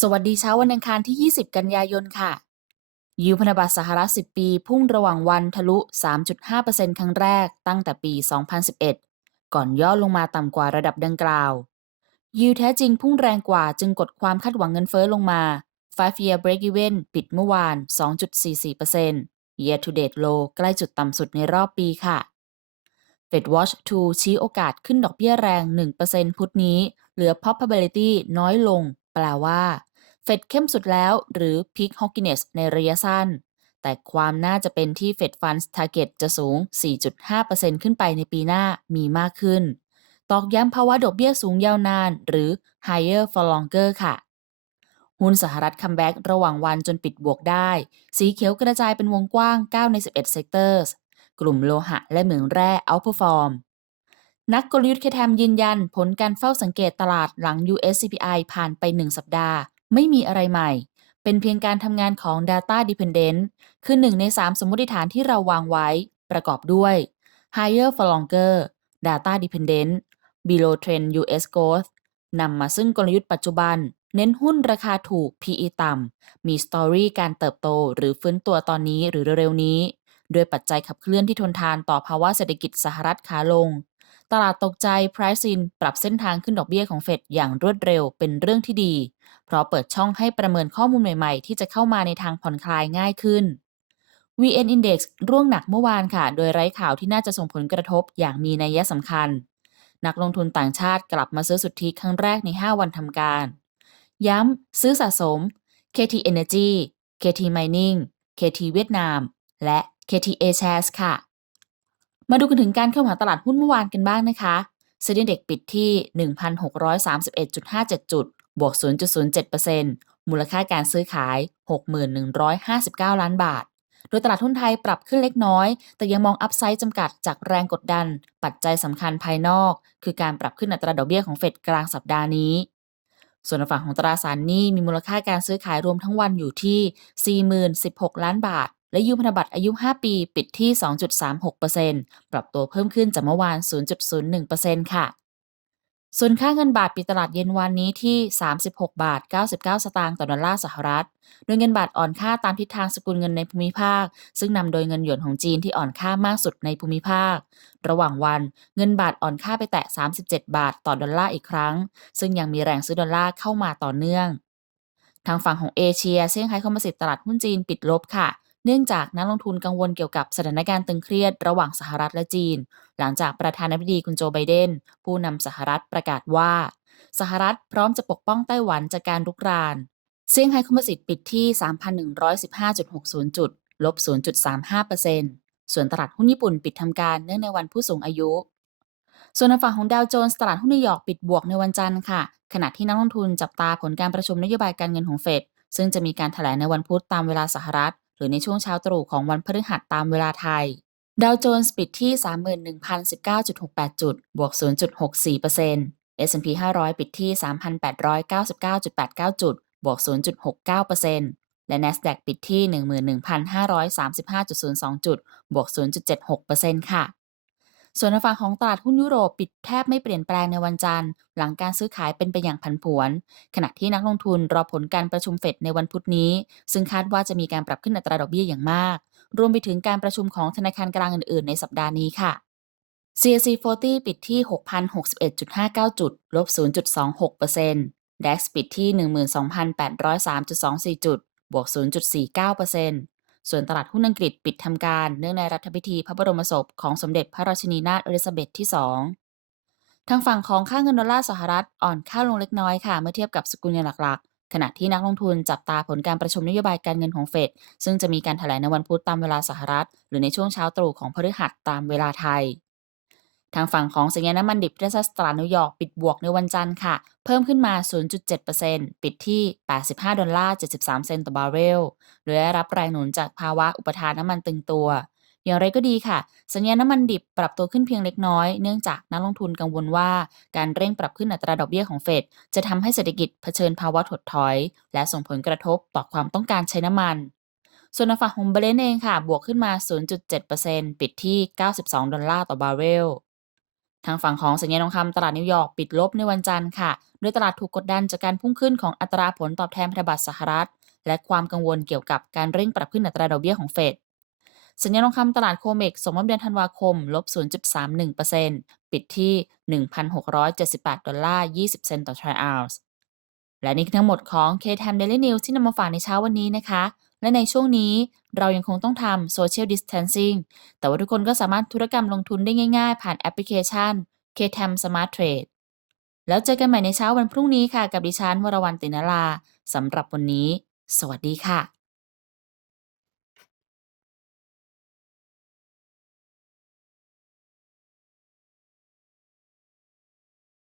สวัสดีเช้าวันอังคารที่ 20 กันยายนค่ะ ยิวพันธบัตรสหรัฐ 10 ปี พุ่งระหว่างวันทะลุ 3.5%ครั้งแรกตั้งแต่ปี 2011 ก่อนย่อลงมาต่ำกว่าระดับดังกล่าว ยิวแท้จริงพุ่งแรงกว่าจึงกดความคาดหวังเงินเฟ้อลงมา 5-year break-even ปิดเมื่อวาน 2.44% year to date low ใกล้จุดต่ำสุดในรอบปีค่ะ Fed Watch 2 ชี้โอกาสขึ้นดอกเบี้ยแรง 1%พุธนี้ เหลือ probability น้อยลง แปลว่า เฟดเข้มสุดแล้ว หรือ peak hawkiness ในระยะสั้น แต่ความน่าจะเป็นที่ Fed Funds Target จะสูง 4.5%ขึ้นไปในปีหน้ามีมากขึ้น ตอกย้ำภาวะดอกเบี้ยสูงยาวนาน หรือ higher for longer ค่ะหุ้นสหรัฐคัมแบ็กระหว่างวันจนปิดบวกได้ สีเขียวกระจายเป็นวงกว้าง 9 ใน 11 sectors กลุ่มโลหะและเหมืองแร่ outperform นักกลยุทธ์เคแทมยืนยัน ผลการเฝ้าสังเกตตลาดหลัง US CPI ผ่านไป 1 สัปดาห์ ไม่มีอะไรใหม่ เป็นเพียงการทำงานของ Data Dependent คือหนึ่งใน 3 สมมติฐานที่เราวางไว้ ประกอบด้วย Higher for longer Data Dependent Below Trend US Growth นำมาซึ่งกลยุทธ์ปัจจุบัน เน้นหุ้นราคาถูก PE ต่ำ มีสตอรี่การเติบโตหรือฟื้นตัวตอนนี้หรือเร็วๆนี้ ด้วยปัจจัยขับเคลื่อนที่ทนทานต่อภาวะเศรษฐกิจสหรัฐขาลง ตลาดตกใจ price in ปรับเส้นทางขึ้นดอกเบี้ยของเฟดอย่างรวดเร็วเป็นเรื่องที่ดี เพราะเปิดช่องให้ประเมินข้อมูลใหม่ๆ ที่จะเข้ามาในทางผ่อนคลายง่ายขึ้น VN Index ร่วงหนักเมื่อวานค่ะ โดยไร้ข่าวที่น่าจะส่งผลกระทบอย่างมีนัยสำคัญ นักลงทุนต่างชาติกลับมาซื้อสุทธิครั้งแรกใน 5 วันทำการ ย้ำซื้อสะสม KT Energy KT Mining KT เวียดนาม และ KTA Shares ค่ะ มาดูกันถึงการเข้าหาตลาดหุ้นเมื่อวานกันบ้างนะคะเซ็นดีเด็กปิดที่ 1,631.57 จุด บวก 0.07%มูลค่าการซื้อขาย 6,159 ล้านบาท โดยตลาดหุ้นไทยปรับขึ้นเล็กน้อย แต่ยังมองอัพไซด์จำกัดจากแรงกดดัน ปัจจัยสำคัญภายนอก คือการปรับขึ้นอัตราดอกเบี้ยของเฟดกลางสัปดาห์นี้ ส่วนฝั่งของตราสารหนี้มีมูลค่าการซื้อขายรวมทั้งวันอยู่ที่ 40,016 ล้านบาท และยูพันธบัตรอายุ 5 ปี ปิดที่ 2.36%ปรับตัวเพิ่มขึ้นจากเมื่อวาน 0.01%ค่ะส่วนค่าเงินบาทปิดตลาดเย็นวันนี้ที่ 36 บาท 99 สตางค์ต่อดอลลาร์สหรัฐ โดยเงินบาทอ่อนค่าตามทิศทางสกุลเงินในภูมิภาค ซึ่งนำโดยเงินหยวนของจีนที่อ่อนค่ามากสุดในภูมิภาค ระหว่างวันเงินบาทอ่อนค่าไปแตะ 37 บาทต่อดอลลาร์อีกครั้ง ซึ่งยังมีแรงซื้อดอลลาร์เข้ามาต่อเนื่อง ทางฝั่งของเอเชียเซี่ยงไฮ้คอมโพสิตตลาดหุ้นจีนปิดลบค่ะ เนื่องจากนักลงทุนกังวลเกี่ยวกับสถานการณ์ตึงเครียดระหว่างสหรัฐและจีน หลังจากประธานาธิบดีคุณโจไบเดน ผู้นำสหรัฐประกาศว่า สหรัฐพร้อมจะปกป้องไต้หวันจากการรุกรานเซี่ยงไฮ้คอมโพสิตปิดที่ 3,115.60 จุด ลบ 0.35%ส่วนตลาดหุ้นญี่ปุ่นปิดทำการเนื่องในวันผู้สูงอายุ ส่วนในฝั่งของดาวโจนส์ตลาดหุ้นนิวยอร์กปิดบวกในวันจันทร์ค่ะ ขณะที่นักลงทุนจับตาผลการประชุมนโยบายการเงินของเฟดซึ่งจะมีการถแถลงในวันพุธตามเวลาสหรัฐ หรือในช่วงเช้าตรู่ของวันพฤหัสตามเวลาไทย ดาวโจนส์ปิดที่ 31,019.68 จุด บวก 0.64% S&P 500 ปิดที่ 3,899.89 จุด บวก 0.69%และ NASDAQ ปิดที่ 11,535.02 จุด บวก 0.76%ค่ะ ส่วนฝั่งของตลาดหุ้นยุโรปปิดแทบไม่เปลี่ยนแปลงในวันจันทร์ หลังการซื้อขายเป็นไปอย่างผันผวน ขณะที่นักลงทุนรอผลการประชุมเฟดในวันพุธนี้ ซึ่งคาดว่าจะมีการปรับขึ้นอัตราดอกเบี้ยอย่างมาก รวมไปถึงการประชุมของธนาคารกลางอื่นๆ ในสัปดาห์นี้ค่ะ CAC 40 ปิดที่ 6,061.59 จุด ลบ 0.26% DAX ปิดที่ 12,803.24 จุด บวก 0.49% ส่วนตลาดหุ้นอังกฤษปิดทำการเนื่องในรัฐพิธีพระบรมศพของสมเด็จพระราชินีนาถเอลิซาเบธที่ 2 ทางฝั่งของค่าเงินดอลลาร์สหรัฐอ่อนค่าลงเล็กน้อยค่ะเมื่อเทียบกับสกุลเงินหลักๆ ขณะที่นักลงทุนจับตาผลการประชุมนโยบายการเงินของเฟดซึ่งจะมีการแถลงในวันพุธตามเวลาสหรัฐ หรือในช่วงเช้าตรู่ของพฤหัสตามเวลาไทย ทางฝั่งของสัญญาณน้ำมันดิบที่ตลาดนิวยอร์กปิดบวกในวันจันทร์ค่ะ เพิ่มขึ้นมา 0.7%ปิดที่ 85 ดอลลาร์ 73 เซนต์ต่อบาร์เรล โดยได้รับแรงหนุนจากภาวะอุปทานน้ำมันตึงตัว อย่างไรก็ดีค่ะ สัญญาณน้ำมันดิบปรับตัวขึ้นเพียงเล็กน้อย เนื่องจากนักลงทุนกังวลว่า การเร่งปรับขึ้นอัตราดอกเบี้ยของเฟดจะทำให้เศรษฐกิจเผชิญภาวะถดถอย และส่งผลกระทบต่อความต้องการใช้น้ำมันส่วนฝั่งของเบรนเองค่ะ บวกขึ้นมา 0.7%ปิดที่ 92 ดอลลาร์ต่อบาร์เรล ทางฝั่งของสัญญาณทองคำตลาดนิวยอร์กปิดลบในวันจันทร์ค่ะ โดยตลาดถูกกดดันจากการพุ่งขึ้นของอัตราผลตอบแทนพันธบัตรสหรัฐ และความกังวลเกี่ยวกับการเร่งปรับขึ้นอัตราดอกเบี้ยของเฟดสัญญาณทองคำตลาดโคเมกส่งมอบเดือนธันวาคมลบ 0.31%ปิดที่ 1,678 ดอลลาร์ 20 เซนต์ต่อทรัลล์และนี่คือทั้งหมดของ K-Time Daily News ที่นำมาฝากในเช้าวันนี้นะคะ และในช่วงนี้เรายังคงต้องทำ Social Distancing แต่ว่าทุกคนก็สามารถธุรกรรมลงทุนได้ง่ายๆ ผ่านแอปพลิเคชัน KTM Smart Trade แล้วเจอกันใหม่ในเช้าวันพรุ่งนี้ค่ะ กับดิฉันวรวรรณตินลาสำหรับวันนี้ สวัสดีค่ะ